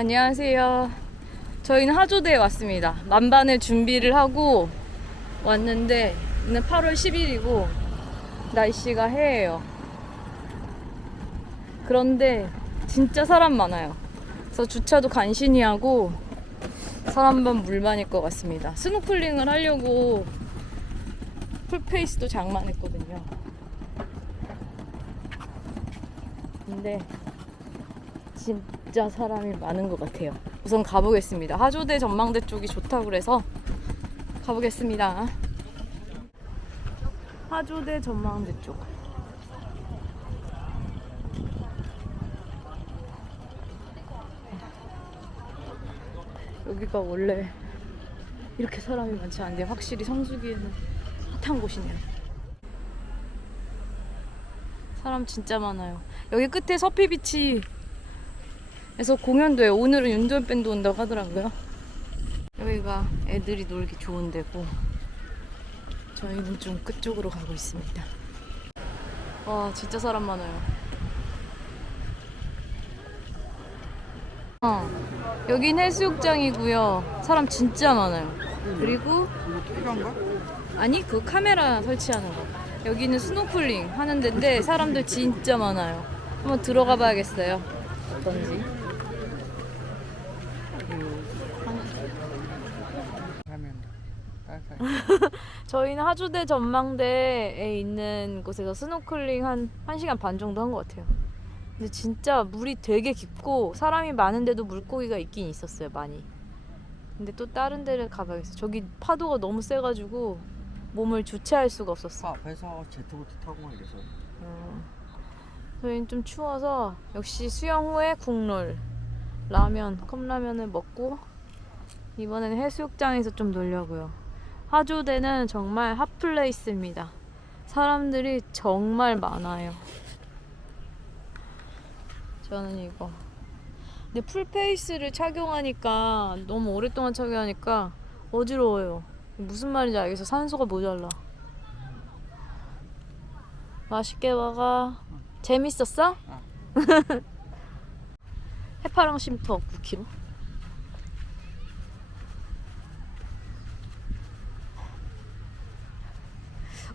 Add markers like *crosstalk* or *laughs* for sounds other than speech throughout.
안녕하세요. 저희는 하조대에 왔습니다. 만반의 준비를 하고 왔는데 오늘 8월 10일이고 날씨가 해예요. 그런데 진짜 사람 많아요. 그래서 주차도 간신히 하고 사람만 물만일 것 같습니다. 스노클링을 하려고 풀페이스도 장만했거든요. 근데 진짜 사람이 많은 것 같아요. 우선 가보겠습니다. 하조대 전망대 쪽이 좋다고 그래서 가보겠습니다. 하조대 전망대 쪽. 여기가 원래 이렇게 사람이 많지 않은데 확실히 성수기에는 핫한 곳이네요. 사람 진짜 많아요. 여기 끝에 서피비치 에서 공연도 해요. 오늘은 윤도현 밴드 온다고 하더라고요. 여기가 애들이 놀기 좋은 데고 저희는 좀 끝쪽으로 가고 있습니다. 와 진짜 사람 많아요. 어, 여긴 해수욕장이고요. 사람 진짜 많아요. 그리고? 아니 그 카메라 설치하는 거 여기는 스노클링 하는 데인데 사람들 진짜 많아요 한번 들어가 봐야겠어요 어떤지 *laughs* 저희는 하조대 전망대에 있는 곳에서 스노클링 한 1시간 반 정도 한 것 같아요. 근데 진짜 물이 되게 깊고 사람이 많은데도 물고기가 있긴 있었어요 많이. 근데 또 다른 데를 가봐야겠어요. 저기 파도가 너무 세가지고 몸을 주체할 수가 없었어. 그 앞에서 제트보트 타고 막 이래서. 어, 저희는 좀 추워서 역시 수영 후에 국룰 라면 컵라면을 먹고 이번에는 해수욕장에서 좀 놀려고요. 하조대는 정말 핫플레이스입니다. 사람들이 정말 많아요. 저는 이거. 근데 풀페이스를 착용하니까 너무 오랫동안 착용하니까 어지러워요. 무슨 말인지 알겠어. 산소가 모자라. 맛있게 먹어. 재밌었어? 어. *laughs* 해파랑 쉼터 9kg.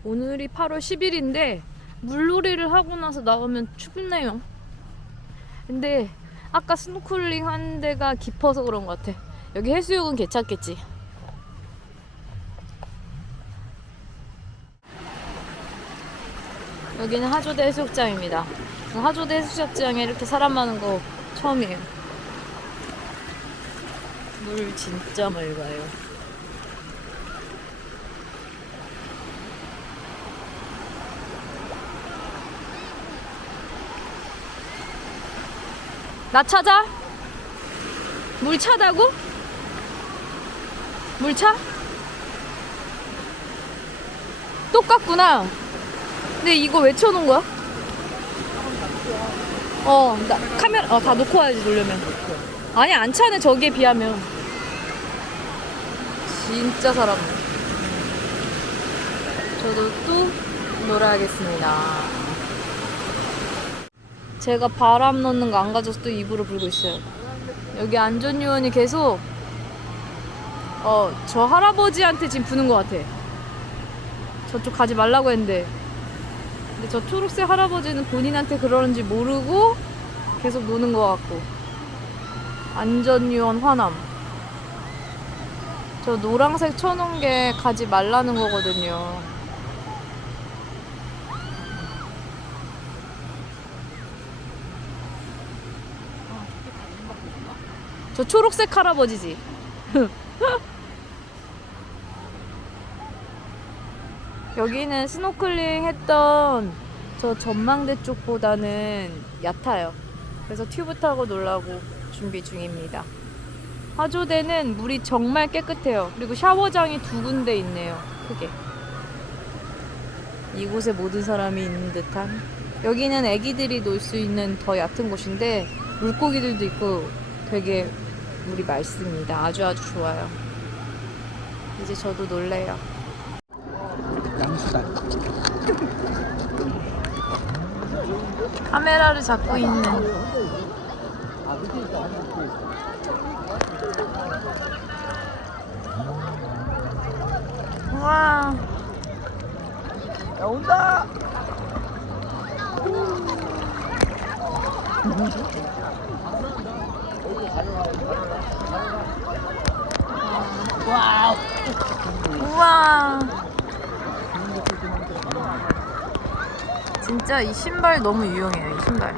오늘이 8월 10일인데 물놀이를 하고 나서 나가면 춥네요. 근데 아까 스노클링 한 데가 깊어서 그런 것 같아. 여기 해수욕은 괜찮겠지. 여기는 하조대 해수욕장입니다. 하조대 해수욕장에 이렇게 사람 많은 거 처음이에요. 물 진짜 맑아요. 나 찾아? 물 차다고? 물 차? 똑같구나. 근데 이거 왜 쳐놓은 거야? 어, 나 카메라 어, 다 놓고 와야지 놀려면. 아니 안 차네 저기에 비하면. 진짜 사람. 저도 또 놀아야겠습니다. 제가 바람 넣는 거 안 가져서 또 입으로 불고 있어요. 여기 안전요원이 계속 어 저 할아버지한테 지금 부는 것 같아. 저쪽 가지 말라고 했는데 근데 저 초록색 할아버지는 본인한테 그러는지 모르고 계속 노는 것 같고. 안전요원 화남. 저 노란색 쳐놓은 게 가지 말라는 거거든요. 저 초록색 할아버지지 *laughs* 여기는 스노클링 했던 저 전망대 쪽보다는 얕아요. 그래서 튜브 타고 놀라고 준비 중입니다. 하조대는 물이 정말 깨끗해요. 그리고 샤워장이 두 군데 있네요. 크게. 이곳에 모든 사람이 있는 듯한. 여기는 애기들이 놀 수 있는 더 얕은 곳인데 물고기들도 있고 되게 물이 맑습니다. 아주 아주 좋아요. 이제 저도 놀래요. 양수다 카메라를 잡고 있는 있어. 우와. 야, 온다! 우와. 진짜 이 신발 너무 유용해요, 이 신발.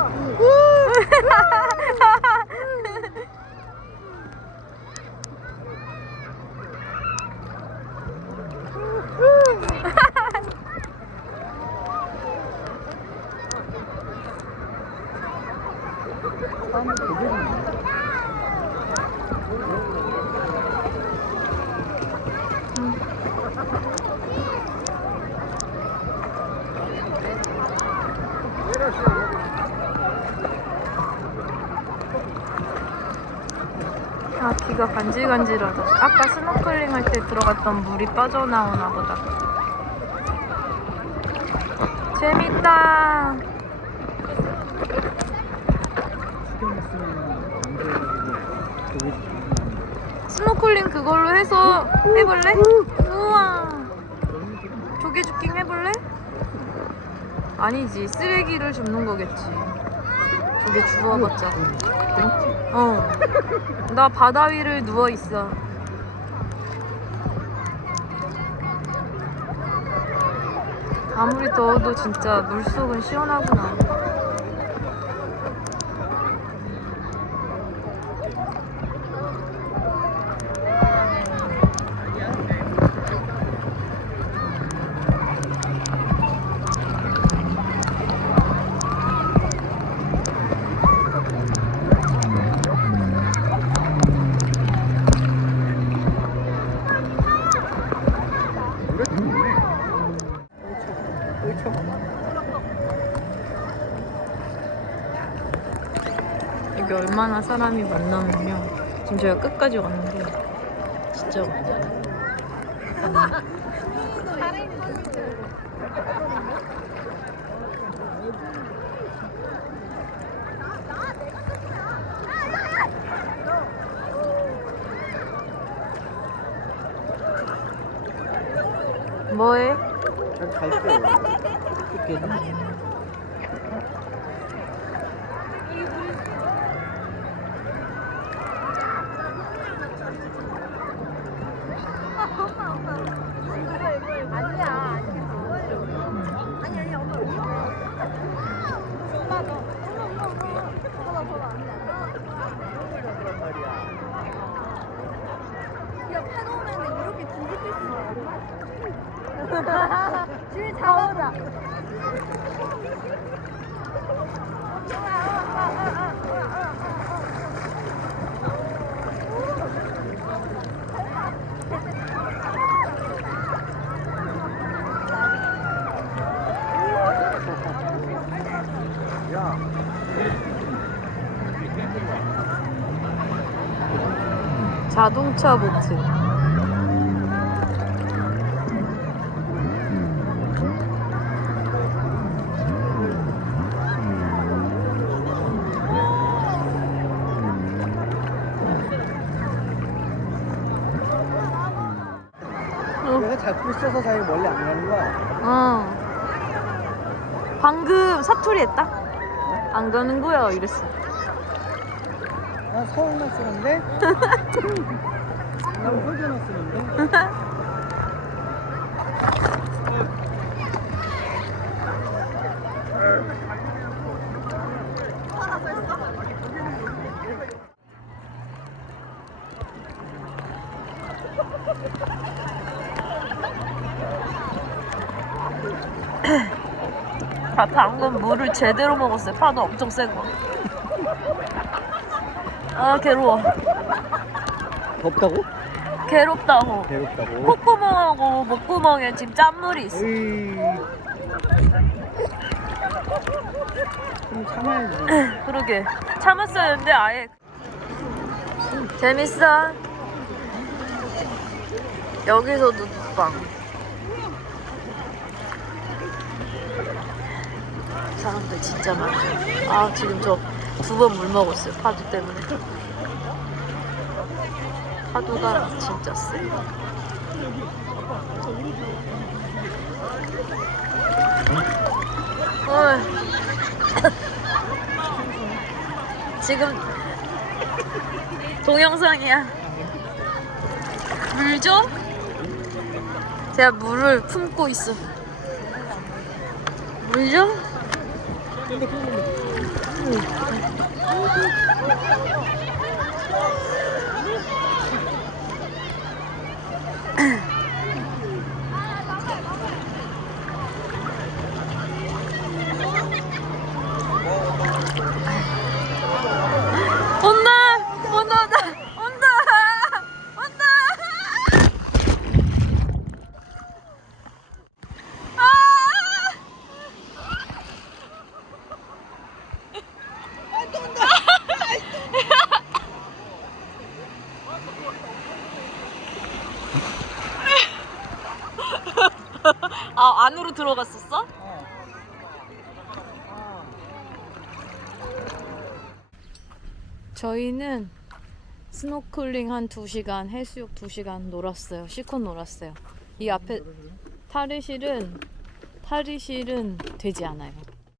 너무 너무 *laughs* 아, 귀가 간질간질하다. 아까 스노클링 할 때 들어갔던 물이 빠져나오나 보다. 재밌다. 스노클링 그걸로 해서 해볼래? 우와. 조개죽깅 해볼래? 아니지, 쓰레기를 줍는 거겠지. 조개 주워봤자. 어. 나 바다 위를 누워 있어. 아무리 더워도 진짜 물속은 시원하구나. 얼마나 사람이 많냐면요. 지금 저희가 끝까지 왔는데 진짜 많아요. 뭐해? 잘 갈게요. *laughs* 어떻게 야, 파도면은 이렇게 뒤집힐 수 있어. 줄 잡아라. 야, 자동차 보트. 잡고 있어서 자기 멀리 안 가는 거야. 어. 방금 사투리 했다? 안 가는 거야 이랬어. 난 서울만 쓰는데? *laughs* 난 호주만 쓰는데? *laughs* 아, 방금 물을 제대로 먹었어요. 파도 엄청 센 거. 아, 괴로워. 덥다고? 괴롭다고. 배롭다고? 콧구멍하고 목구멍에 지금 짠물이 있어. 으이. 좀 참아야지. *laughs* 그러게. 참았어야 했는데 아예. 재밌어. 여기서도 눕방. 사람들 진짜 많아. 아, 지금 저 두 번 물 먹었어요. 파도 때문에. 파도가 진짜 세. *laughs* 지금 동영상이야. 물 줘? 제가 물을 품고 있어. 물 줘? 온다! 온다! 온다! 온다! 온다! 아! 아 안으로 들어갔었어? 저희는 스노클링 한 2시간, 해수욕 2시간 놀았어요. 실컷 놀았어요. 이 앞에 탈의실은 탈의실은 되지 않아요.